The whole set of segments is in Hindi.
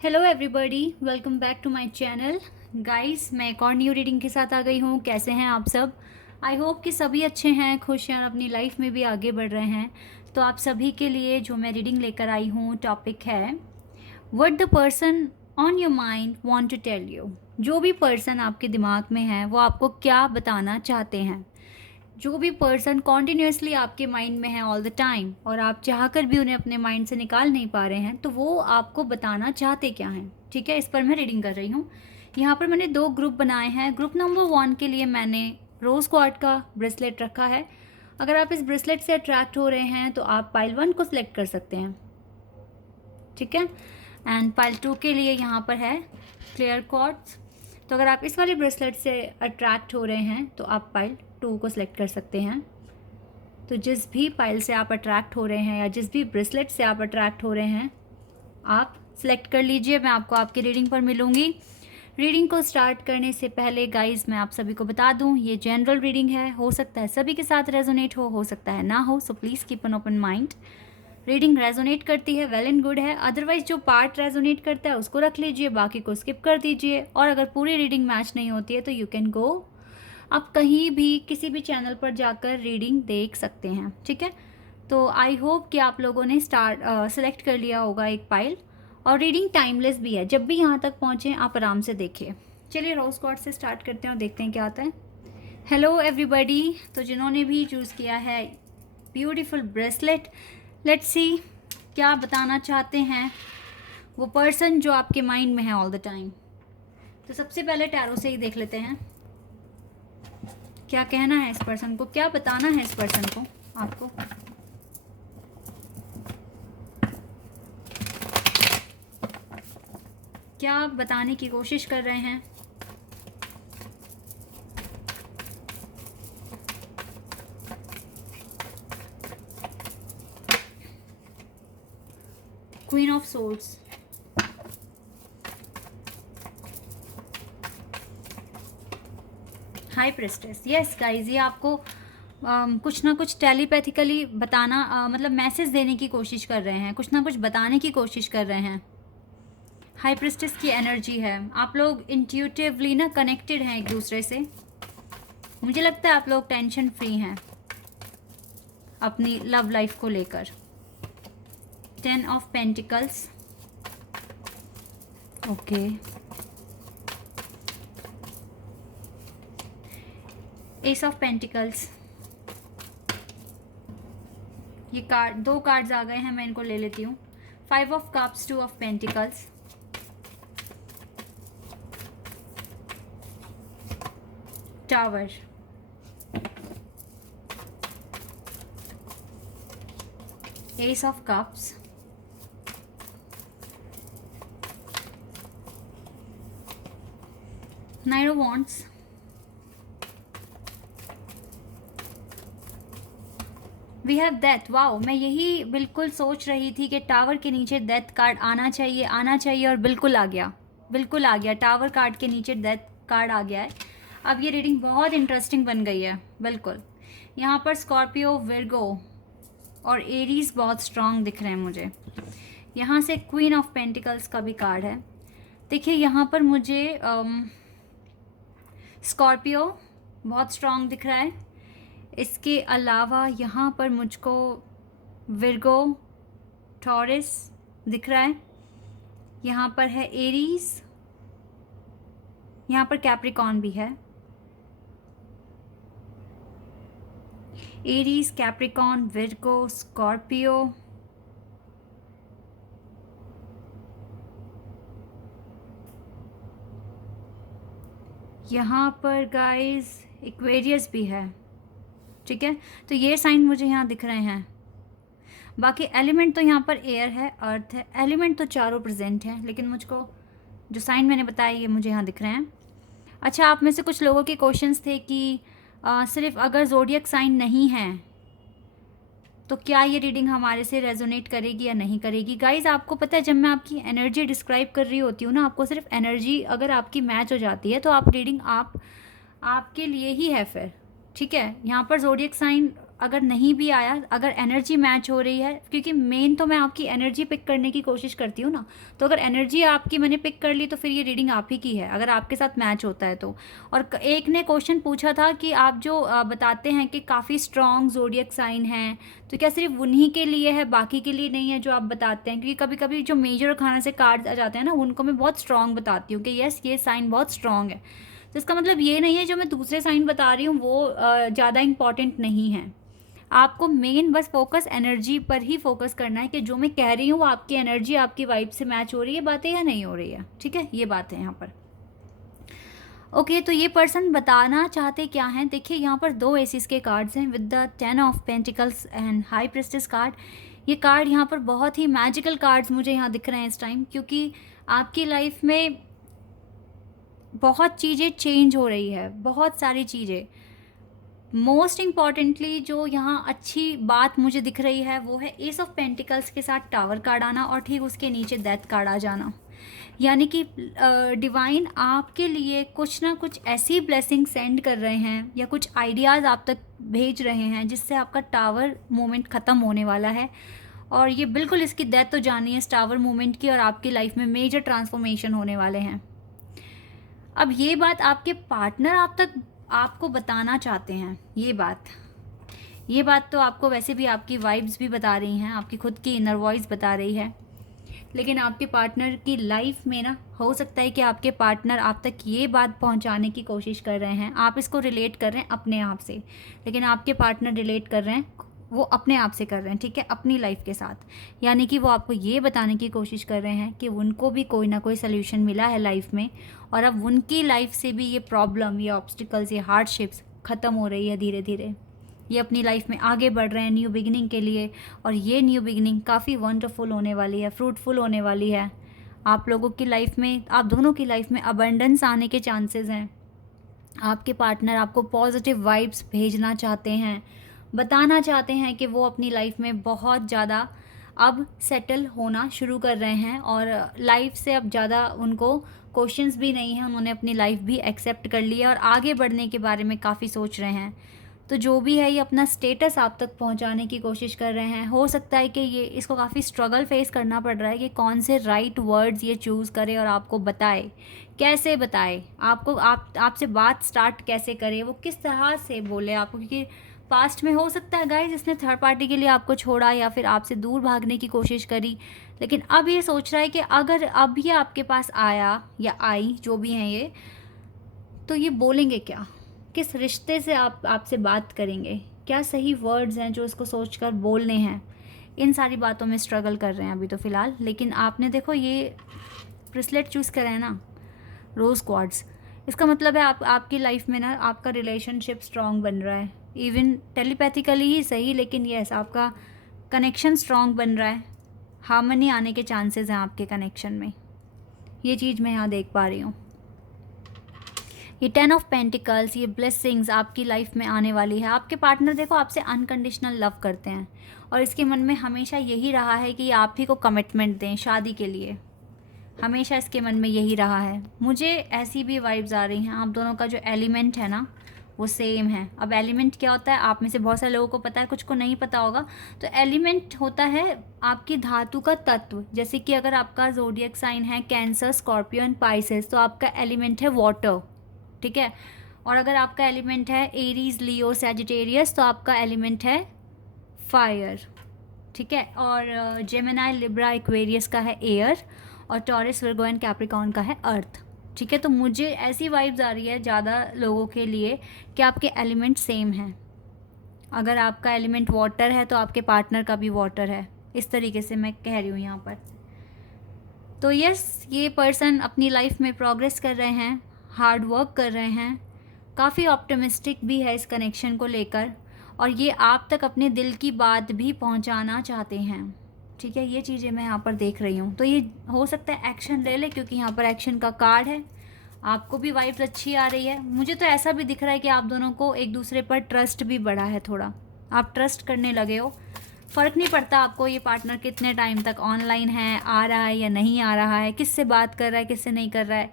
Hello everybody, welcome back to my channel. Guys, मैं एक और न्यू रीडिंग के साथ आ गई हूँ। कैसे हैं आप सब? आई होप कि सभी अच्छे हैं, खुश हैं और अपनी लाइफ में भी आगे बढ़ रहे हैं। तो आप सभी के लिए जो मैं रीडिंग लेकर आई हूँ, टॉपिक है what the person on your mind want to tell you. जो भी पर्सन आपके दिमाग में है वो आपको क्या बताना चाहते हैं। जो भी पर्सन कॉन्टिन्यूसली आपके माइंड में है ऑल द टाइम और आप चाहकर भी उन्हें अपने माइंड से निकाल नहीं पा रहे हैं, तो वो आपको बताना चाहते क्या हैं। ठीक है, इस पर मैं रीडिंग कर रही हूँ। यहाँ पर मैंने 2 ग्रुप बनाए हैं। ग्रुप नंबर 1 के लिए मैंने रोज़ क्वार्ट का ब्रेसलेट रखा है। अगर आप इस ब्रेसलेट से अट्रैक्ट हो रहे हैं तो आप पाइल 1 को सिलेक्ट कर सकते हैं। ठीक है, एंड पाइल 2 के लिए यहाँ पर है क्लियर क्वार्ट्स। तो अगर आप इस वाले ब्रेसलेट से अट्रैक्ट हो रहे हैं तो आप पाइल 2 को सिलेक्ट कर सकते हैं। तो जिस भी पाइल से आप अट्रैक्ट हो रहे हैं या जिस भी ब्रेसलेट से आप अट्रैक्ट हो रहे हैं, आप सिलेक्ट कर लीजिए। मैं आपको आपकी रीडिंग पर मिलूँगी। रीडिंग को स्टार्ट करने से पहले गाइस, मैं आप सभी को बता दूं, ये जनरल रीडिंग है। हो सकता है सभी के साथ रेजोनेट हो सकता है ना हो। So please keep an open mind. Reading resonate करती है, वेल एंड गुड है। अदरवाइज जो पार्ट रेजोनेट करता है उसको रख लीजिए, बाकी को स्किप कर दीजिए। और अगर पूरी रीडिंग मैच नहीं होती है तो यू कैन गो, आप कहीं भी किसी भी चैनल पर जाकर रीडिंग देख सकते हैं। ठीक है, तो आई होप कि आप लोगों ने सेलेक्ट कर लिया होगा एक पाइल। और रीडिंग टाइमलेस भी है, जब भी यहाँ तक पहुँचें आप आराम से देखिए। चलिए रोज क्वार्ट से स्टार्ट करते हैं और देखते हैं क्या आता है। हेलो एवरीबॉडी, तो जिन्होंने भी चूज़ किया है ब्यूटीफुल ब्रेसलेट, लेट्स सी क्या बताना चाहते हैं वो पर्सन जो आपके माइंड में है ऑल द टाइम। तो सबसे पहले टैरो से ही देख लेते हैं क्या कहना है इस पर्सन को, क्या बताना है इस पर्सन को आपको। क्या बताने की कोशिश कर रहे हैं। Queen of swords, high प्रेस्टेस। Yes guys, ये आपको कुछ ना कुछ टेलीपैथिकली बताना, मतलब मैसेज देने की कोशिश कर रहे हैं, कुछ ना कुछ बताने की कोशिश कर रहे हैं। हाई प्रेस्टेस की एनर्जी है। आप लोग इंट्यूटिवली ना कनेक्टेड हैं एक दूसरे से। मुझे लगता है आप लोग टेंशन फ्री हैं अपनी लव लाइफ को लेकर। 10 of pentacles, okay. Ace of pentacles, ये कार्ड, 2 कार्ड्स आ गए हैं, मैं इनको ले लेती हूँ। 5 of cups, 2 of pentacles, tower, ace of cups, nine of wands, we have death. Wow, मैं यही बिल्कुल सोच रही थी कि टावर के नीचे डेथ कार्ड आना चाहिए, आना चाहिए, और बिल्कुल आ गया, बिल्कुल आ गया। टावर कार्ड के नीचे डेथ कार्ड आ गया है। अब ये रीडिंग बहुत इंटरेस्टिंग बन गई है। बिल्कुल, यहाँ पर स्कॉर्पियो, विर्गो और एरीज बहुत स्ट्रांग दिख रहे हैं मुझे। यहाँ से क्वीन ऑफ पेंटिकल्स का भी कार्ड है। देखिए, यहाँ पर मुझे स्कॉर्पियो बहुत स्ट्रांग दिख रहा है। इसके अलावा यहाँ पर मुझको विर्गो, टॉरस दिख रहा है। यहाँ पर है एरीज, यहाँ पर कैप्रिकॉन भी है। एरीज, कैप्रिकॉन, विर्गो, स्कॉर्पियो, यहाँ पर गाइस एक्वेरियस भी है। ठीक है, तो ये साइन मुझे यहाँ दिख रहे हैं। बाकी एलिमेंट तो यहाँ पर एयर है, अर्थ है, एलिमेंट तो चारों प्रेजेंट हैं, लेकिन मुझको जो साइन मैंने बताया ये मुझे यहाँ दिख रहे हैं। अच्छा, आप में से कुछ लोगों के क्वेश्चंस थे कि सिर्फ अगर ज़ोडियक साइन नहीं है तो क्या ये रीडिंग हमारे से रेजोनेट करेगी या नहीं करेगी। गाइज, आपको पता है, जब मैं आपकी एनर्जी डिस्क्राइब कर रही होती हूँ ना, आपको सिर्फ एनर्जी अगर आपकी मैच हो जाती है तो आप रीडिंग आपके लिए ही है फिर। ठीक है, यहाँ पर ज़ोडियक साइन अगर नहीं भी आया, अगर एनर्जी मैच हो रही है, क्योंकि मेन तो मैं आपकी एनर्जी पिक करने की कोशिश करती हूँ ना, तो अगर एनर्जी आपकी मैंने पिक कर ली तो फिर ये रीडिंग आप ही की है, अगर आपके साथ मैच होता है तो। और एक ने क्वेश्चन पूछा था कि आप जो बताते हैं कि काफ़ी स्ट्रॉन्ग ज़ोडिएक साइन है, तो क्या सिर्फ उन्हीं के लिए है, बाकी के लिए नहीं है जो आप बताते हैं? क्योंकि कभी कभी जो मेजर खाना से कार्ड्स आ जाते हैं ना, उनको मैं बहुत स्ट्रॉन्ग बताती हूँ कि यस ये साइन बहुत स्ट्रॉन्ग है। तो इसका मतलब ये नहीं है जो मैं दूसरे साइन बता रही हूँ वो ज़्यादा इंपॉर्टेंट नहीं है। आपको मेन बस फोकस एनर्जी पर ही फोकस करना है कि जो मैं कह रही हूँ वो आपकी एनर्जी, आपकी वाइब से मैच हो रही है बातें या नहीं हो रही है। ठीक है, ये बात है यहाँ पर। ओके तो ये पर्सन बताना चाहते क्या हैं, देखिए यहाँ पर 2 एसिस के कार्ड्स हैं with the 10 of pentacles and high prestige card. ये कार्ड यहाँ पर बहुत ही मैजिकल कार्ड्स मुझे यहाँ दिख रहे हैं इस टाइम, क्योंकि आपकी लाइफ में बहुत चीज़ें चेंज हो रही है, बहुत सारी चीज़ें। मोस्ट इम्पॉर्टेंटली जो यहाँ अच्छी बात मुझे दिख रही है वो है एस ऑफ पेंटिकल्स के साथ टावर कार्ड आना और ठीक उसके नीचे डेथ कार्ड आ जाना। यानी कि डिवाइन आपके लिए कुछ ना कुछ ऐसी ब्लेसिंग सेंड कर रहे हैं या कुछ आइडियाज़ आप तक भेज रहे हैं जिससे आपका टावर मोमेंट ख़त्म होने वाला है। और ये बिल्कुल इसकी डेथ तो जानी है इस टावर मोमेंट की, और आपकी लाइफ में मेजर ट्रांसफॉर्मेशन होने वाले हैं। अब ये बात आपके पार्टनर आप तक आपको बताना चाहते हैं। ये बात तो आपको वैसे भी आपकी वाइब्स भी बता रही हैं, आपकी खुद की इनर वॉइस बता रही है। लेकिन आपके पार्टनर की लाइफ में ना, हो सकता है कि आपके पार्टनर आप तक ये बात पहुंचाने की कोशिश कर रहे हैं, आप इसको रिलेट कर रहे हैं अपने आप से, लेकिन आपके पार्टनर रिलेट कर रहे हैं वो अपने आप से कर रहे हैं, ठीक है, अपनी लाइफ के साथ। यानी कि वो आपको ये बताने की कोशिश कर रहे हैं कि उनको भी कोई ना कोई सल्यूशन मिला है लाइफ में, और अब उनकी लाइफ से भी ये प्रॉब्लम, ये ऑब्स्टिकल्स, ये हार्डशिप्स ख़त्म हो रही है धीरे धीरे। ये अपनी लाइफ में आगे बढ़ रहे हैं न्यू बिगिनिंग के लिए, और ये न्यू बिगिनिंग काफ़ी वंडरफुल होने वाली है, फ्रूटफुल होने वाली है। आप लोगों की लाइफ में, आप दोनों की लाइफ में अबंडेंस आने के चांसेस हैं। आपके पार्टनर आपको पॉजिटिव वाइब्स भेजना चाहते हैं, बताना चाहते हैं कि वो अपनी लाइफ में बहुत ज़्यादा अब सेटल होना शुरू कर रहे हैं, और लाइफ से अब ज़्यादा उनको क्वेश्चंस भी नहीं हैं, उन्होंने अपनी लाइफ भी एक्सेप्ट कर ली है और आगे बढ़ने के बारे में काफ़ी सोच रहे हैं। तो जो भी है ये अपना स्टेटस आप तक पहुंचाने की कोशिश कर रहे हैं। हो सकता है कि ये इसको काफ़ी स्ट्रगल फेस करना पड़ रहा है कि कौन से राइट वर्ड्स ये चूज़ करे और आपको बताए, कैसे बताए आपको, आपसे बात स्टार्ट कैसे करे, वो किस तरह से बोले आपको। क्योंकि पास्ट में हो सकता है गाइस इसने थर्ड पार्टी के लिए आपको छोड़ा या फिर आपसे दूर भागने की कोशिश करी, लेकिन अब ये सोच रहा है कि अगर अब ये आपके पास आया या आई, जो भी हैं ये, तो ये बोलेंगे क्या, किस रिश्ते से आपसे बात करेंगे, क्या सही वर्ड्स हैं जो इसको सोचकर बोलने हैं। इन सारी बातों में स्ट्रगल कर रहे हैं अभी तो फ़िलहाल। लेकिन आपने देखो ये ब्रेसलेट चूज़ करा है ना, रोज़ क्वार्ट्ज, इसका मतलब है आपकी लाइफ में ना आपका रिलेशनशिप स्ट्रॉन्ग बन रहा है, इवन टेलीपैथिकली ही सही, लेकिन यस आपका कनेक्शन स्ट्रॉन्ग बन रहा है, हार्मनी आने के चांसेस हैं आपके कनेक्शन में। ये चीज़ मैं यहाँ देख पा रही हूँ। ये 10 ऑफ पेंटिकल्स, ये ब्लेसिंग्स आपकी लाइफ में आने वाली है। आपके पार्टनर देखो आपसे अनकंडीशनल लव करते हैं, और इसके मन में हमेशा यही रहा है कि आप ही को कमिटमेंट दें शादी के लिए, हमेशा इसके मन में यही रहा है। मुझे ऐसी भी वाइब्स आ रही हैं, आप दोनों का जो एलिमेंट है ना वो सेम है। अब एलिमेंट क्या होता है, आप में से बहुत सारे लोगों को पता है, कुछ को नहीं पता होगा। तो एलिमेंट होता है आपकी धातु का तत्व। जैसे कि अगर आपका ज़ोडिएक साइन है कैंसर, स्कॉर्पियो एंड पाइसेस, तो आपका एलिमेंट है वाटर, ठीक है। और अगर आपका एलिमेंट है एरीज, लियो, सैजिटेरियस, तो आपका एलिमेंट है फायर, ठीक है। और जेमिनी, लिब्रा, एक्वेरियस का है एयर, और टॉरस, वर्गो एंड कैप्रिकॉर्न का है अर्थ, ठीक है। तो मुझे ऐसी वाइब्स आ रही है ज़्यादा लोगों के लिए कि आपके एलिमेंट सेम हैं। अगर आपका एलिमेंट वाटर है तो आपके पार्टनर का भी वाटर है, इस तरीके से मैं कह रही हूँ यहाँ पर। तो यस, ये पर्सन अपनी लाइफ में प्रोग्रेस कर रहे हैं, हार्ड वर्क कर रहे हैं, काफ़ी ऑप्टिमिस्टिक भी है इस कनेक्शन को लेकर, और ये आप तक अपने दिल की बात भी पहुंचाना चाहते हैं, ठीक है। ये चीज़ें मैं यहाँ पर देख रही हूँ। तो ये हो सकता है एक्शन ले ले, क्योंकि यहाँ पर एक्शन का कार्ड है। आपको भी वाइब्स अच्छी आ रही है। मुझे तो ऐसा भी दिख रहा है कि आप दोनों को एक दूसरे पर ट्रस्ट भी बढ़ा है, थोड़ा आप ट्रस्ट करने लगे हो। फ़र्क नहीं पड़ता आपको ये पार्टनर कितने टाइम तक ऑनलाइन है, आ रहा है या नहीं आ रहा है, किससे बात कर रहा है, किससे नहीं कर रहा है,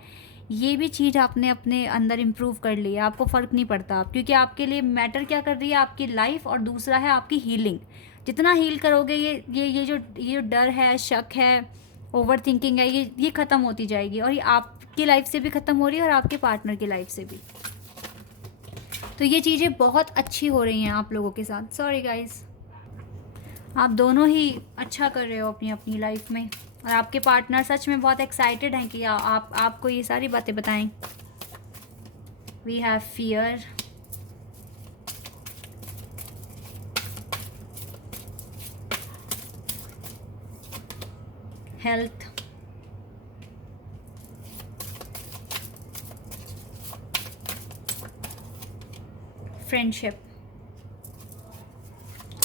ये भी चीज़ आपने अपने अंदर इम्प्रूव कर ली है, आपको फ़र्क नहीं पड़ता आप, क्योंकि आपके लिए मैटर क्या कर रही है, आपकी लाइफ, और दूसरा है आपकी हीलिंग। जितना हील करोगे ये जो डर है, शक है, ओवर थिंकिंग है, ये ख़त्म होती जाएगी, और ये आपकी लाइफ से भी ख़त्म हो रही है और आपके पार्टनर की लाइफ से भी। तो ये चीज़ें बहुत अच्छी हो रही हैं आप लोगों के साथ। सॉरी गाइस, आप दोनों ही अच्छा कर रहे हो अपनी अपनी लाइफ में, और आपके पार्टनर सच में बहुत एक्साइटेड हैं कि आप आपको ये सारी बातें बताएं। We have fear, health, friendship.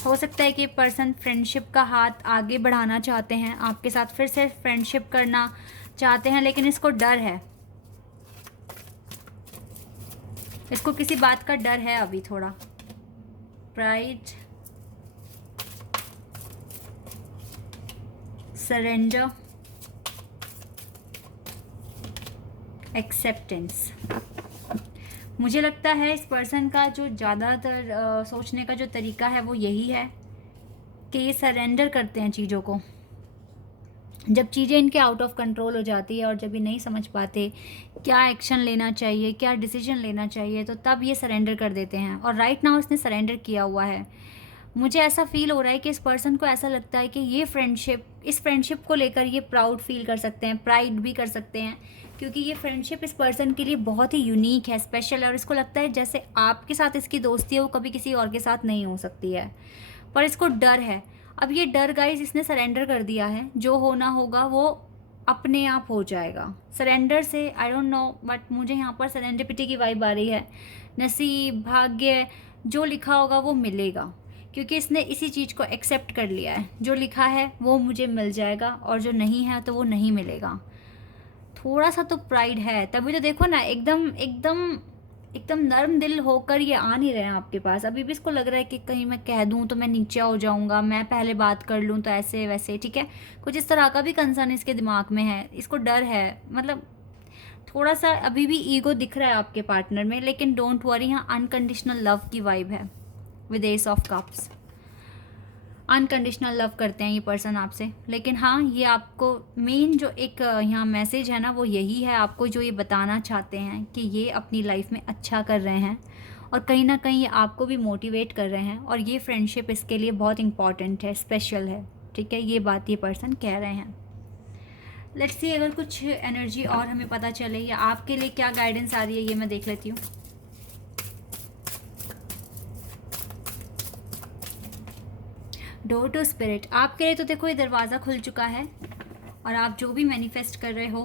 हो सकता है कि पर्सन फ्रेंडशिप का हाथ आगे बढ़ाना चाहते हैं, आपके साथ फिर से फ्रेंडशिप करना चाहते हैं, लेकिन इसको डर है, इसको किसी बात का डर है अभी थोड़ा। Pride, surrender, acceptance. मुझे लगता है इस पर्सन का जो ज़्यादातर सोचने का जो तरीका है वो यही है कि ये सरेंडर करते हैं चीज़ों को। जब चीज़ें इनके आउट ऑफ कंट्रोल हो जाती है और जब ये नहीं समझ पाते क्या एक्शन लेना चाहिए, क्या डिसीजन लेना चाहिए, तो तब ये सरेंडर कर देते हैं। और राइट नाउ इसने सरेंडर किया हुआ है। मुझे ऐसा फील हो रहा है कि इस पर्सन को ऐसा लगता है कि ये फ्रेंडशिप, इस फ्रेंडशिप को लेकर ये प्राउड फील कर सकते हैं, प्राइड भी कर सकते हैं, क्योंकि ये फ्रेंडशिप इस पर्सन के लिए बहुत ही यूनिक है, स्पेशल है, और इसको लगता है जैसे आपके साथ इसकी दोस्ती है वो कभी किसी और के साथ नहीं हो सकती है। पर इसको डर है। अब ये डर गाइस इसने सरेंडर कर दिया है, जो होना होगा वो अपने आप हो जाएगा। सरेंडर से आई डोंट नो, बट मुझे यहाँ पर सरेंडरिपिटी की वाइब आ रही है। नसीब, भाग्य, जो लिखा होगा वो मिलेगा, क्योंकि इसने इसी चीज़ को एक्सेप्ट कर लिया है। जो लिखा है वो मुझे मिल जाएगा, और जो नहीं है तो वो नहीं मिलेगा। थोड़ा सा तो प्राइड है, तभी तो देखो ना, एकदम एकदम एकदम नर्म दिल होकर ये आ नहीं रहे हैं आपके पास। अभी भी इसको लग रहा है कि कहीं मैं कह दूं तो मैं नीचे हो जाऊंगा, मैं पहले बात कर लूं तो ऐसे वैसे, ठीक है, कुछ इस तरह का भी कंसर्न इसके दिमाग में है। इसको डर है, मतलब थोड़ा सा अभी भी ईगो दिख रहा है आपके पार्टनर में, लेकिन डोंट वरी, यहाँ अनकंडीशनल लव की वाइब है with S of cups. Unconditional love करते हैं ये पर्सन आपसे। लेकिन हाँ, ये आपको मेन जो एक यहाँ मैसेज है ना, वो यही है, आपको जो ये बताना चाहते हैं कि ये अपनी लाइफ में अच्छा कर रहे हैं, और कहीं ना कहीं ये आपको भी मोटिवेट कर रहे हैं, और ये फ्रेंडशिप इसके लिए बहुत इंपॉर्टेंट है, स्पेशल है, ठीक है, ये बात ये पर्सन कह रहे हैं। लेट्स सी अगर कुछ एनर्जी और हमें पता चले, या आपके लिए क्या गाइडेंस आ रही है, ये मैं देख लेती हूँ। डोर टू स्पिरिट, आपके लिए तो देखो ये दरवाज़ा खुल चुका है, और आप जो भी मैनिफेस्ट कर रहे हो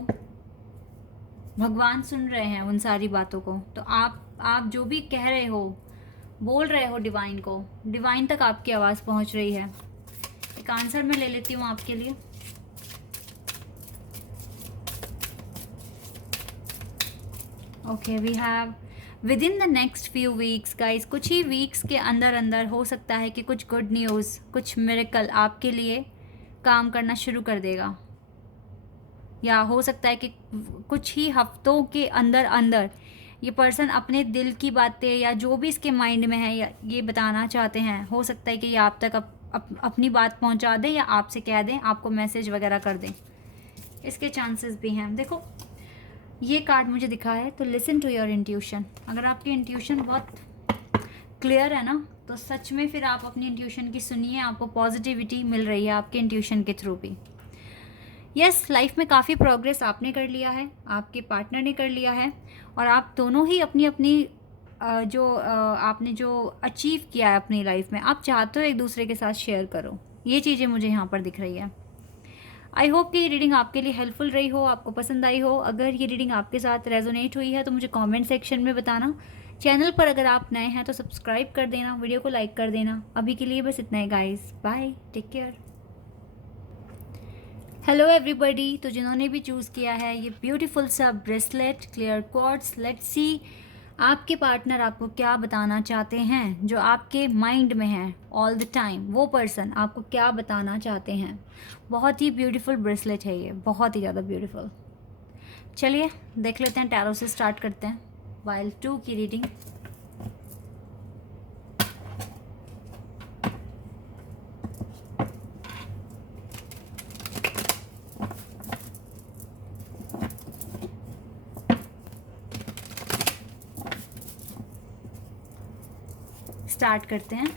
भगवान सुन रहे हैं उन सारी बातों को। तो आप जो भी कह रहे हो, बोल रहे हो डिवाइन को, डिवाइन तक आपकी आवाज़ पहुंच रही है। एक आंसर मैं ले लेती हूँ आपके लिए। Okay, we have within the next few weeks guys, कुछ ही वीक्स के अंदर अंदर हो सकता है कि कुछ गुड न्यूज़, कुछ मिरेकल आपके लिए काम करना शुरू कर देगा, या हो सकता है कि कुछ ही हफ्तों के अंदर अंदर ये पर्सन अपने दिल की बातें या जो भी इसके माइंड में है या ये बताना चाहते हैं, हो सकता है कि ये आप तक अपनी बात पहुंचा दें, या आपसे कह दें, आपको मैसेज वगैरह कर दें। इसके चांसेस भी हैं। देखो ये कार्ड मुझे दिखा है, तो लिसन टू योर इंट्यूशन। अगर आपकी इंट्यूशन बहुत क्लियर है ना, तो सच में फिर आप अपनी इंट्यूशन की सुनिए, आपको पॉजिटिविटी मिल रही है आपके इंट्यूशन के थ्रू भी। यस, लाइफ में काफ़ी प्रोग्रेस आपने कर लिया है, आपके पार्टनर ने कर लिया है, और आप दोनों ही अपनी अपनी आपने जो अचीव किया है अपनी लाइफ में, आप चाहते हो एक दूसरे के साथ शेयर करो। ये चीज़ें मुझे यहाँ पर दिख रही है। आई होप कि ये रीडिंग आपके लिए हेल्पफुल रही हो, आपको पसंद आई हो। अगर ये रीडिंग आपके साथ रेजोनेट हुई है तो मुझे कमेंट सेक्शन में बताना। चैनल पर अगर आप नए हैं तो सब्सक्राइब कर देना, वीडियो को लाइक कर देना। अभी के लिए बस इतना ही guys, bye, take care. Hello everybody, तो जिन्होंने भी चूज़ किया है ये ब्यूटीफुल सा bracelet clear quartz, let's see आपके पार्टनर आपको क्या बताना चाहते हैं, जो आपके माइंड में है ऑल द टाइम, वो पर्सन आपको क्या बताना चाहते हैं। बहुत ही ब्यूटीफुल ब्रेसलेट है ये, बहुत ही ज़्यादा ब्यूटीफुल। चलिए देख लेते हैं, टैरो से स्टार्ट करते हैं वाइल 2 की रीडिंग। स्टार्ट करते हैं।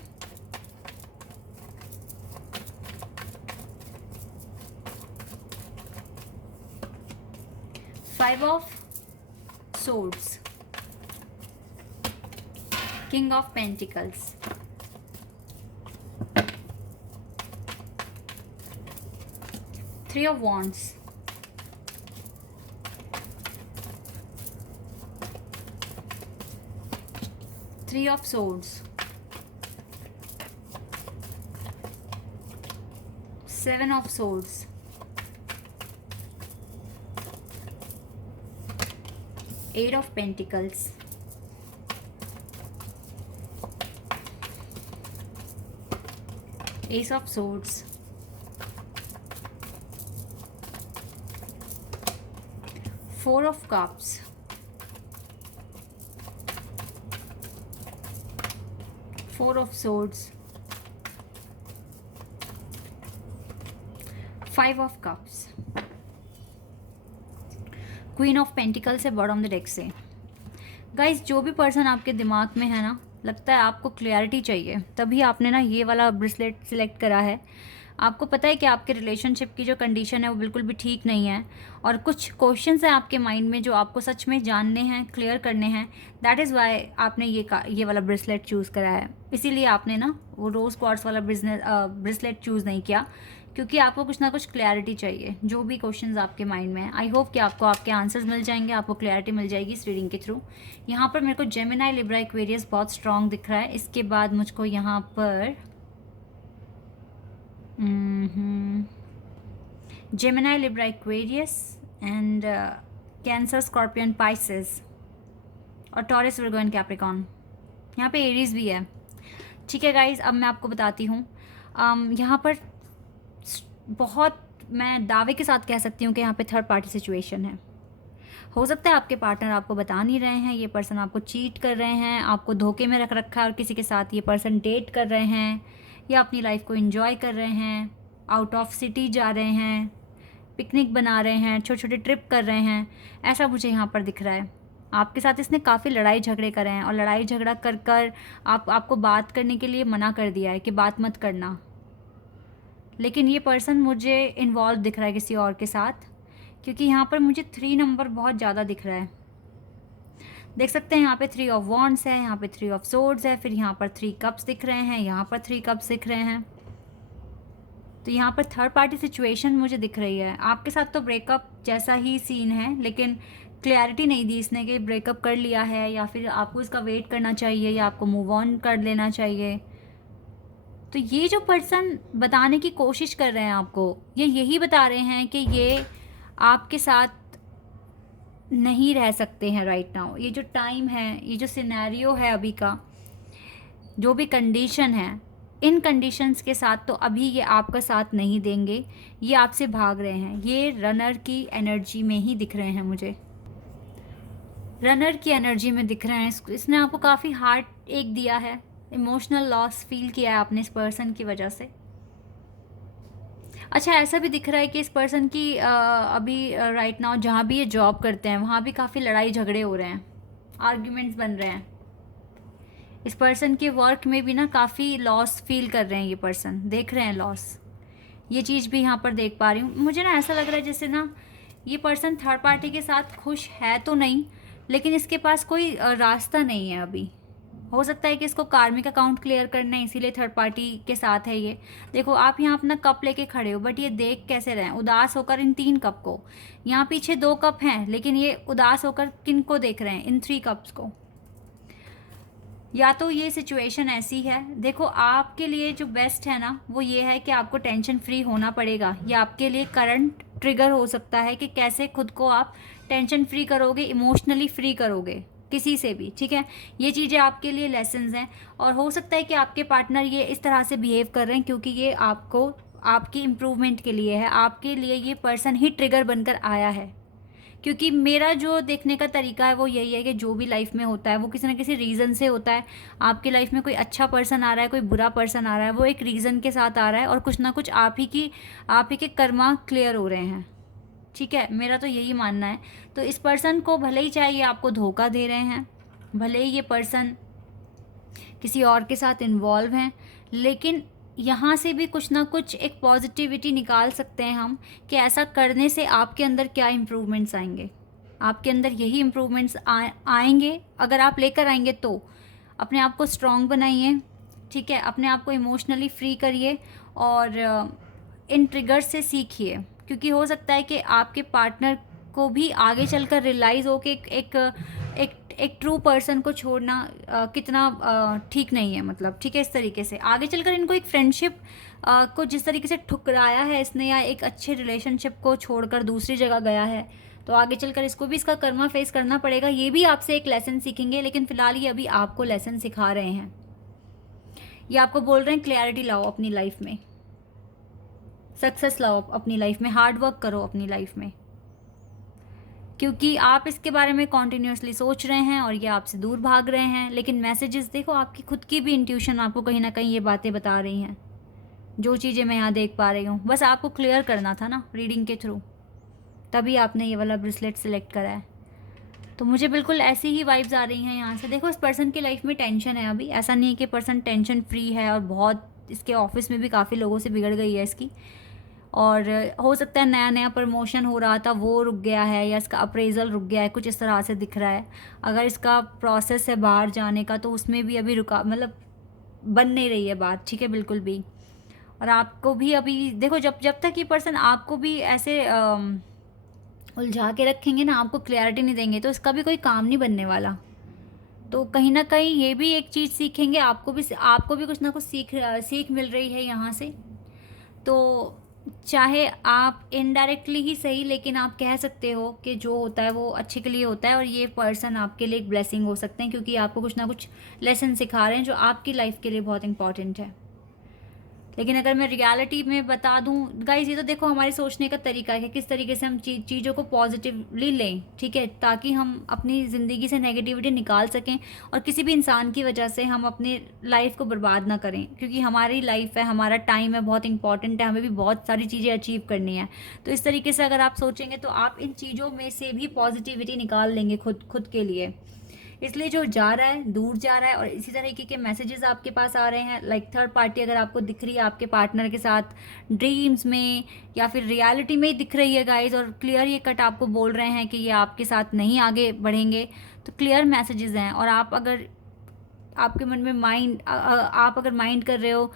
Five of swords, king of pentacles, three of wands, three of swords, seven of swords, eight of pentacles, ace of swords, four of cups, four of swords, five of cups, queen of pentacle से बॉटम द डेक से। गाइस जो भी पर्सन आपके दिमाग में है ना, लगता है आपको क्लैरिटी चाहिए, तभी आपने ना ये वाला ब्रेसलेट सिलेक्ट करा है। आपको पता है कि आपके रिलेशनशिप की जो कंडीशन है वो बिल्कुल भी ठीक नहीं है, और कुछ क्वेश्चंस हैं आपके माइंड में जो आपको सच में जानने हैं, क्लियर करने हैं। दैट इज़ वाई आपने ये वाला ब्रेसलेट चूज़ करा है। इसीलिए आपने ना वो रोज़ क्वार्ट्स वाला ब्रेसलेट चूज़ नहीं किया, क्योंकि आपको कुछ ना कुछ क्लैरिटी चाहिए जो भी क्वेश्चंस आपके माइंड में है। आई होप कि आपको आपके आंसर्स मिल जाएंगे, आपको क्लैरिटी मिल जाएगी इस रीडिंग के थ्रू। यहाँ पर मेरे को जेमिनी, लिब्रा, एक्वेरियस बहुत स्ट्रॉन्ग दिख रहा है। इसके बाद मुझको यहाँ पर Gemini, Libra, Aquarius and cancer, scorpion, Pisces और टॉरस, वर्गो एंड कैप्रिकॉर्न। यहाँ पे एरीज भी है। ठीक है गाइज, अब मैं आपको बताती हूँ। यहाँ पर बहुत मैं दावे के साथ कह सकती हूँ कि यहाँ पे थर्ड पार्टी सिचुएशन है। हो सकता है आपके पार्टनर आपको बता नहीं रहे हैं, ये पर्सन आपको चीट कर रहे हैं, आपको धोखे में रख रखा है, और किसी के साथ ये पर्सन डेट कर रहे हैं या अपनी लाइफ को एंजॉय कर रहे हैं, आउट ऑफ सिटी जा रहे हैं, पिकनिक बना रहे हैं, छोटे छोटे ट्रिप कर रहे हैं। ऐसा मुझे यहाँ पर दिख रहा है। आपके साथ इसने काफ़ी लड़ाई झगड़े करे हैं, और लड़ाई झगड़ा कर कर आपको बात करने के लिए मना कर दिया है कि बात मत करना। लेकिन ये पर्सन मुझे इन्वॉल्व दिख रहा है किसी और के साथ, क्योंकि यहाँ पर मुझे 3 नंबर बहुत ज़्यादा दिख रहा है। देख सकते हैं यहाँ पे 3 ऑफ वॉन्ड्स है, यहाँ पे 3 ऑफ सोर्ड्स है, फिर यहाँ पर 3 कप्स दिख रहे हैं, यहाँ पर 3 कप्स दिख रहे हैं। तो यहाँ पर थर्ड पार्टी सिचुएशन मुझे दिख रही है। आपके साथ तो ब्रेकअप जैसा ही सीन है, लेकिन क्लैरिटी नहीं दी इसने कि ब्रेकअप कर लिया है या फिर आपको इसका वेट करना चाहिए या आपको मूव ऑन कर लेना चाहिए। तो ये जो पर्सन बताने की कोशिश कर रहे हैं आपको, ये यही बता रहे हैं कि ये आपके साथ नहीं रह सकते हैं राइट नाउ। ये जो टाइम है, ये जो सिनेरियो है अभी का, जो भी कंडीशन है, इन कंडीशंस के साथ तो अभी ये आपका साथ नहीं देंगे, ये आपसे भाग रहे हैं। ये रनर की एनर्जी में ही दिख रहे हैं मुझे, रनर की एनर्जी में दिख रहे हैं। इसने आपको काफ़ी हार्ट एक दिया है, इमोशनल लॉस फील किया है आपने इस पर्सन की वजह से। अच्छा, ऐसा भी दिख रहा है कि इस पर्सन की अभी राइट नाउ जहाँ भी ये जॉब करते हैं वहाँ भी काफ़ी लड़ाई झगड़े हो रहे हैं, आर्ग्यूमेंट्स बन रहे हैं। इस पर्सन के वर्क में भी ना काफ़ी लॉस फील कर रहे हैं ये पर्सन, देख रहे हैं लॉस। ये चीज़ भी यहाँ पर देख पा रही हूँ। मुझे ना ऐसा लग रहा है जैसे ना ये पर्सन थर्ड पार्टी के साथ खुश है तो नहीं, लेकिन इसके पास कोई रास्ता नहीं है अभी। हो सकता है कि इसको कार्मिक अकाउंट क्लियर करना है, इसीलिए थर्ड पार्टी के साथ है ये। देखो आप यहाँ अपना कप लेके खड़े हो, बट ये देख कैसे रहे हैं, उदास होकर इन 3 कप को। यहाँ पीछे 2 कप हैं, लेकिन ये उदास होकर किन को देख रहे हैं, इन 3 कप्स को। या तो ये सिचुएशन ऐसी है, देखो आपके लिए जो बेस्ट है ना वो ये है कि आपको टेंशन फ्री होना पड़ेगा। ये आपके लिए करंट ट्रिगर हो सकता है कि कैसे खुद को आप टेंशन फ्री करोगे, इमोशनली फ्री करोगे किसी से भी। ठीक है, ये चीज़ें आपके लिए लेसन्स हैं, और हो सकता है कि आपके पार्टनर ये इस तरह से बिहेव कर रहे हैं क्योंकि ये आपको आपकी इम्प्रूवमेंट के लिए है। आपके लिए ये पर्सन ही ट्रिगर बनकर आया है क्योंकि मेरा जो देखने का तरीका है वो यही है कि जो भी लाइफ में होता है वो किसी ना किसी रीज़न से होता है। आपकी लाइफ में कोई अच्छा पर्सन आ रहा है, कोई बुरा पर्सन आ रहा है, वो एक रीज़न के साथ आ रहा है और कुछ ना कुछ आप ही के कर्मा क्लियर हो रहे हैं। ठीक है, मेरा तो यही मानना है। तो इस पर्सन को भले ही चाहे ये आपको धोखा दे रहे हैं, भले ही ये पर्सन किसी और के साथ इन्वॉल्व हैं, लेकिन यहाँ से भी कुछ ना कुछ एक पॉजिटिविटी निकाल सकते हैं हम कि ऐसा करने से आपके अंदर क्या इम्प्रूवमेंट्स आएंगे। आपके अंदर यही इम्प्रूवमेंट्स आएंगे अगर आप लेकर आएंगे तो। अपने आप को स्ट्रॉन्ग बनाइए, ठीक है, अपने आप को इमोशनली फ्री करिए और इन ट्रिगर्स से सीखिए, क्योंकि हो सकता है कि आपके पार्टनर को भी आगे चलकर रियलाइज़ हो कि एक ट्रू पर्सन को छोड़ना कितना ठीक नहीं है, मतलब ठीक है। इस तरीके से आगे चलकर इनको एक फ्रेंडशिप को जिस तरीके से ठुकराया है इसने, या एक अच्छे रिलेशनशिप को छोड़कर दूसरी जगह गया है, तो आगे चलकर इसको भी इसका कर्मा फेस करना पड़ेगा। ये भी आपसे एक लेसन सीखेंगे, लेकिन फ़िलहाल ये अभी आपको लेसन सिखा रहे हैं। ये आपको बोल रहे हैं क्लैरिटी लाओ अपनी लाइफ में, सक्सेस लाओ अपनी लाइफ में, हार्ड वर्क करो अपनी लाइफ में, क्योंकि आप इसके बारे में कॉन्टीन्यूसली सोच रहे हैं और ये आपसे दूर भाग रहे हैं। लेकिन मैसेजेस देखो, आपकी खुद की भी इंट्यूशन आपको कहीं ना कहीं ये बातें बता रही हैं, जो चीज़ें मैं यहाँ देख पा रही हूँ। बस आपको क्लियर करना था ना रीडिंग के थ्रू, तभी आपने ये वाला ब्रेसलेट सेलेक्ट करा है। तो मुझे बिल्कुल ऐसी ही वाइब्स आ रही हैं यहाँ से। देखो, इस पर्सन की लाइफ में टेंशन है अभी, ऐसा नहीं है कि पर्सन टेंशन फ्री है, और बहुत इसके ऑफिस में भी काफ़ी लोगों से बिगड़ गई है इसकी, और हो सकता है नया नया प्रमोशन हो रहा था वो रुक गया है, या इसका अप्रेजल रुक गया है, कुछ इस तरह से दिख रहा है। अगर इसका प्रोसेस है बाहर जाने का तो उसमें भी अभी रुका, मतलब बन नहीं रही है बात, ठीक है, बिल्कुल भी। और आपको भी अभी देखो, जब तक ये पर्सन आपको भी ऐसे उलझा के रखेंगे ना, आपको क्लैरिटी नहीं देंगे, तो इसका भी कोई काम नहीं बनने वाला। तो कहीं ना कहीं ये भी एक चीज़ सीखेंगे, आपको भी कुछ ना कुछ सीख मिल रही है यहाँ से। तो चाहे आप इनडायरेक्टली ही सही, लेकिन आप कह सकते हो कि जो होता है वो अच्छे के लिए होता है, और ये पर्सन आपके लिए एक ब्लेसिंग हो सकते हैं, क्योंकि आपको कुछ ना कुछ लेसन सिखा रहे हैं जो आपकी लाइफ के लिए बहुत इंपॉर्टेंट है। लेकिन अगर मैं रियलिटी में बता दूं गाइस, ये तो देखो हमारे सोचने का तरीका है कि किस तरीके से हम चीज़ों को पॉजिटिवली लें, ठीक है, ताकि हम अपनी ज़िंदगी से नेगेटिविटी निकाल सकें और किसी भी इंसान की वजह से हम अपनी लाइफ को बर्बाद ना करें, क्योंकि हमारी लाइफ है, हमारा टाइम है, बहुत इंपॉर्टेंट है, हमें भी बहुत सारी चीज़ें अचीव करनी है। तो इस तरीके से अगर आप सोचेंगे तो आप इन चीज़ों में से भी पॉजिटिविटी निकाल लेंगे खुद के लिए। इसलिए जो जा रहा है दूर जा रहा है, और इसी तरीके के मैसेजेस आपके पास आ रहे हैं। लाइक थर्ड पार्टी अगर आपको दिख रही है आपके पार्टनर के साथ ड्रीम्स में या फिर रियलिटी में ही दिख रही है गाइज, और क्लियर ये कट आपको बोल रहे हैं कि ये आपके साथ नहीं आगे बढ़ेंगे, तो क्लियर मैसेजेस हैं। और आप अगर आपके मन में आप अगर माइंड कर रहे हो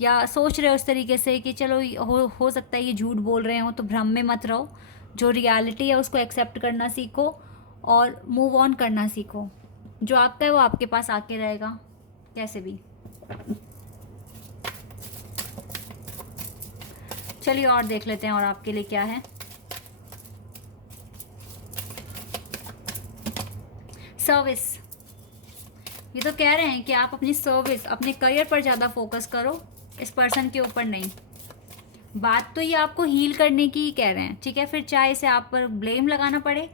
या सोच रहे हो इस तरीके से कि चलो हो सकता है ये झूठ बोल रहे हो, तो भ्रम में मत रहो। जो रियलिटी है उसको एक्सेप्ट करना सीखो और मूव ऑन करना सीखो। जो आपका है वो आपके पास आके रहेगा कैसे भी। चलिए और देख लेते हैं और आपके लिए क्या है। सर्विस, ये तो कह रहे हैं कि आप अपनी सर्विस, अपने करियर पर ज़्यादा फोकस करो, इस पर्सन के ऊपर नहीं। बात तो ये आपको हील करने की ही कह रहे हैं, ठीक है। फिर चाहे इसे आप पर ब्लेम लगाना पड़े,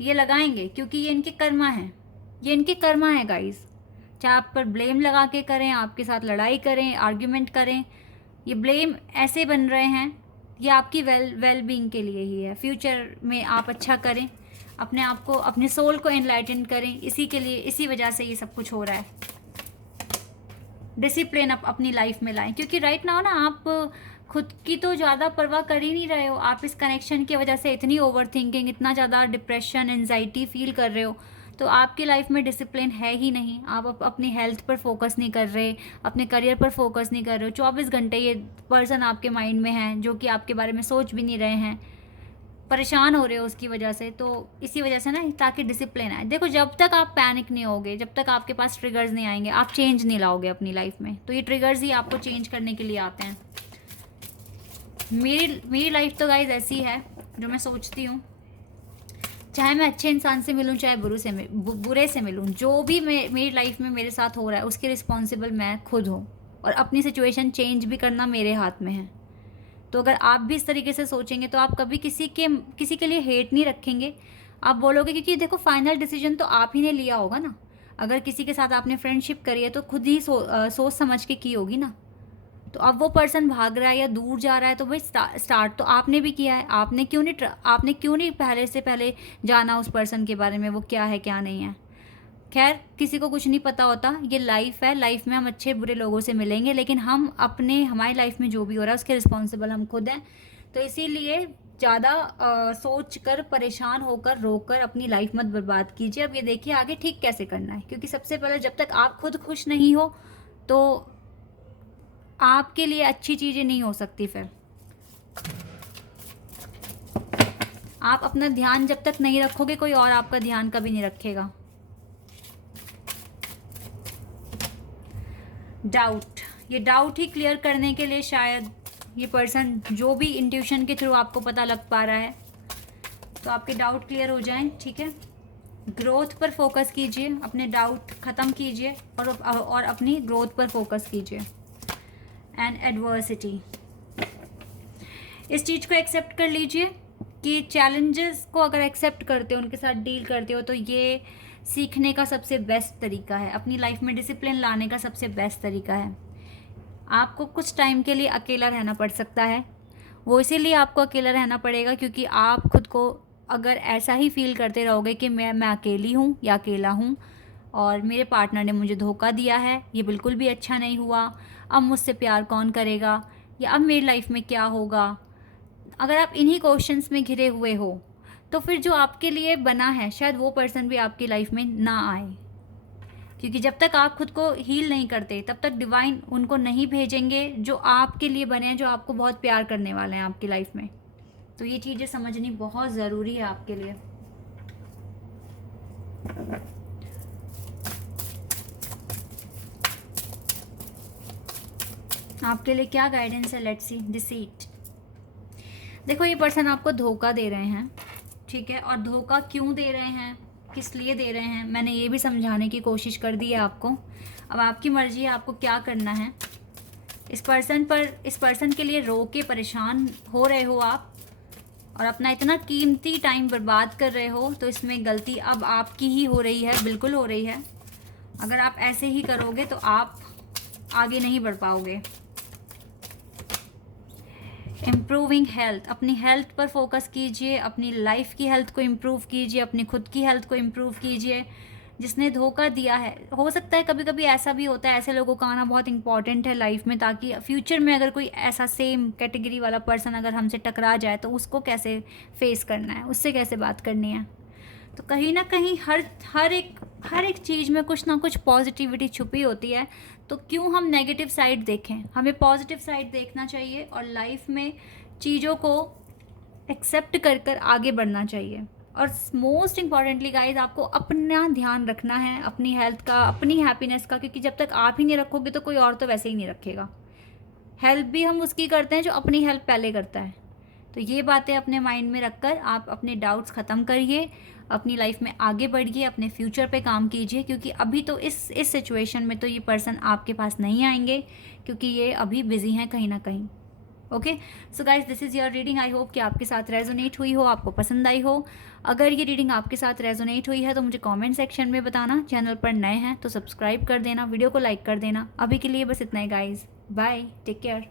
ये लगाएंगे, क्योंकि ये इनके कर्मा है, ये इनके कर्मा है गाइस। चाहे आप पर ब्लेम लगा के करें, आपके साथ लड़ाई करें, आर्ग्यूमेंट करें, ये ब्लेम ऐसे बन रहे हैं, ये आपकी वेल बीइंग के लिए ही है। फ्यूचर में आप अच्छा करें, अपने आप को, अपने सोल को एनलाइटन करें, इसी के लिए, इसी वजह से ये सब कुछ हो रहा है। डिसिप्लिन अपनी लाइफ में लाएं, क्योंकि राइट नाउ ना आप खुद की तो ज़्यादा परवाह कर ही नहीं रहे हो। आप इस कनेक्शन की वजह से इतनी ओवर थिंकिंग, इतना ज़्यादा डिप्रेशन, एंजाइटी फील कर रहे हो, तो आपकी लाइफ में डिसिप्लिन है ही नहीं। आप अपनी हेल्थ पर फोकस नहीं कर रहे, अपने करियर पर फोकस नहीं कर रहे हो। 24 घंटे ये पर्सन आपके माइंड में है, जो कि आपके बारे में सोच भी नहीं रहे हैं, परेशान हो रहे हो उसकी वजह से। तो इसी वजह से ना, ताकि डिसिप्लिन आए। देखो, जब तक आप पैनिक नहीं होगे, जब तक आपके पास ट्रिगर्स नहीं आएंगे, आप चेंज नहीं लाओगे अपनी लाइफ में। तो ये ट्रिगर्स ही आपको चेंज करने के लिए आते हैं। मेरी लाइफ तो गाइज ऐसी है, जो मैं सोचती हूँ, चाहे मैं अच्छे इंसान से मिलूँ, चाहे बुरे से मिलूँ, जो भी मेरी लाइफ में मेरे साथ हो रहा है उसकी रिस्पॉन्सिबल मैं खुद हूँ, और अपनी सिचुएशन चेंज भी करना मेरे हाथ में है। तो अगर आप भी इस तरीके से सोचेंगे तो आप कभी किसी के लिए हेट नहीं रखेंगे। आप बोलोगे, क्योंकि देखो फाइनल डिसीजन तो आप ही ने लिया होगा ना। अगर किसी के साथ आपने फ्रेंडशिप करी है तो खुद ही सोच समझ के की होगी ना। तो अब वो पर्सन भाग रहा है या दूर जा रहा है तो भाई स्टार्ट तो आपने भी किया है। आपने क्यों नहीं पहले जाना उस पर्सन के बारे में, वो क्या है क्या नहीं है। खैर, किसी को कुछ नहीं पता होता, ये लाइफ है। लाइफ में हम अच्छे बुरे लोगों से मिलेंगे, लेकिन हमारी लाइफ में जो भी हो रहा है उसके रिस्पॉन्सिबल हम खुद हैं। तो इसीलिए ज़्यादा सोच कर, परेशान होकर, रोकर अपनी लाइफ मत बर्बाद कीजिए। अब ये देखिए आगे ठीक कैसे करना है, क्योंकि सबसे पहले जब तक आप खुद खुश नहीं हो तो आपके लिए अच्छी चीज़ें नहीं हो सकती। फिर आप अपना ध्यान जब तक नहीं रखोगे, कोई और आपका ध्यान कभी नहीं रखेगा। डाउट, ये डाउट ही क्लियर करने के लिए शायद ये पर्सन, जो भी इंट्यूशन के थ्रू आपको पता लग पा रहा है, तो आपके डाउट क्लियर हो जाएं। ठीक है, ग्रोथ पर फोकस कीजिए, अपने डाउट ख़त्म कीजिए और अपनी ग्रोथ पर फोकस कीजिए। एंड एडवर्सिटी, इस चीज़ को एक्सेप्ट कर लीजिए कि चैलेंजेस को अगर एक्सेप्ट करते हो, उनके साथ डील करते हो, तो ये सीखने का सबसे बेस्ट तरीका है। अपनी लाइफ में डिसिप्लिन लाने का सबसे बेस्ट तरीका है। आपको कुछ टाइम के लिए अकेला रहना पड़ सकता है, वो इसीलिए आपको अकेला रहना पड़ेगा क्योंकि आप खुद को अगर ऐसा ही फील करते रहोगे कि मैं अकेली हूँ या अकेला हूँ और मेरे पार्टनर ने मुझे धोखा दिया है, ये बिल्कुल भी अच्छा नहीं हुआ, अब मुझसे प्यार कौन करेगा, या अब मेरी लाइफ में क्या होगा, अगर आप इन्हीं क्वेश्चंस में घिरे हुए हो तो फिर जो आपके लिए बना है शायद वो पर्सन भी आपकी लाइफ में ना आए। क्योंकि जब तक आप खुद को हील नहीं करते तब तक डिवाइन उनको नहीं भेजेंगे जो आपके लिए बने हैं, जो आपको बहुत प्यार करने वाले हैं आपकी लाइफ में। तो ये चीज़ें समझनी बहुत ज़रूरी है आपके लिए। आपके लिए क्या गाइडेंस है, लेट्स सी। डिसीट, देखो ये पर्सन आपको धोखा दे रहे हैं, ठीक है, और धोखा क्यों दे रहे हैं, किस लिए दे रहे हैं, मैंने ये भी समझाने की कोशिश कर दी है आपको। अब आपकी मर्जी है आपको क्या करना है। इस पर्सन के लिए रो के परेशान हो रहे हो आप और अपना इतना कीमती टाइम बर्बाद कर रहे हो, तो इसमें गलती अब आपकी ही हो रही है, बिल्कुल हो रही है। अगर आप ऐसे ही करोगे तो आप आगे नहीं बढ़ पाओगे। इम्प्रूविंग हेल्थ, अपनी हेल्थ पर फोकस कीजिए, अपनी लाइफ की हेल्थ को इम्प्रूव कीजिए, अपनी खुद की हेल्थ को इम्प्रूव कीजिए। जिसने धोखा दिया है, हो सकता है कभी कभी ऐसा भी होता है, ऐसे लोगों का आना बहुत इंपॉर्टेंट है लाइफ में, ताकि फ्यूचर में अगर कोई ऐसा सेम कैटेगरी वाला पर्सन अगर हमसे टकरा जाए तो उसको कैसे फेस करना है, उससे कैसे बात करनी है। तो कहीं ना कहीं हर एक चीज़ में कुछ ना कुछ पॉजिटिविटी छुपी होती है। तो क्यों हम नेगेटिव साइड देखें, हमें पॉजिटिव साइड देखना चाहिए और लाइफ में चीज़ों को एक्सेप्ट कर कर आगे बढ़ना चाहिए। और मोस्ट इम्पॉर्टेंटली गाइज, आपको अपना ध्यान रखना है, अपनी हेल्थ का, अपनी हैप्पीनेस का, क्योंकि जब तक आप ही नहीं रखोगे तो कोई और तो वैसे ही नहीं रखेगा। हेल्प भी हम उसकी करते हैं जो अपनी हेल्प पहले करता है। तो ये बातें अपने माइंड में रखकर आप अपने डाउट्स ख़त्म करिए, अपनी लाइफ में आगे बढ़िए, अपने फ्यूचर पे काम कीजिए, क्योंकि अभी तो इस सिचुएशन में तो ये पर्सन आपके पास नहीं आएंगे, क्योंकि ये अभी बिजी हैं कहीं ना कहीं। Okay, so guys, this is your reading. I hope कि आपके साथ रेजोनेट हुई हो, आपको पसंद आई हो। अगर ये रीडिंग आपके साथ रेजोनेट हुई है तो मुझे कमेंट सेक्शन में बताना। चैनल पर नए हैं तो सब्सक्राइब कर देना, वीडियो को लाइक कर देना। अभी के लिए बस इतना ही गाइज, बाय, टेक केयर।